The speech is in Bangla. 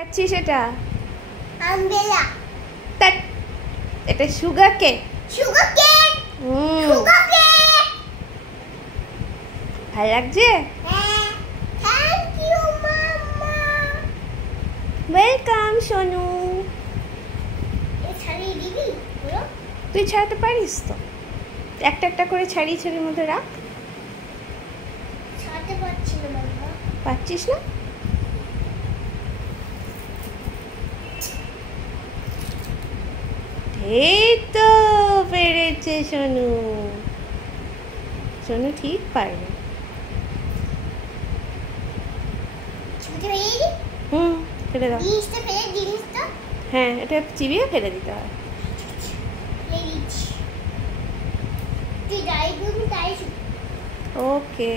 খাচ্ছিস এটা? আমবেলা। ধ্যাৎ, এটা sugar cake. Sugar cake. Sugar cake. ভালো লাগছে? হ্যাঁ, থ্যাংক ইউ মাম্মা। ওয়েলকাম সোনু। এই ছাড়িয়ে দিবি বলো? তুই ছাড়াতে পারিস তো, একটা একটা করে ছাড়িয়ে ছাড়িয়ে মধ্যে রাখ। ছাড়তে পারছি না মাম্মা। পাচ্ছিস না? এই তো পেরেছে সোনু। সোনু ঠিক পারবে। ছুটি হয়ে গেলি? ফেলে দাও। জিনিসটা ফেলে জিনিসটা হ্যাঁ, এটা চিবিয়ে ফেলে দিতে হয়। ফেলে দিচ্ছি। তুই যাই করবি তাই শুধু। ওকে।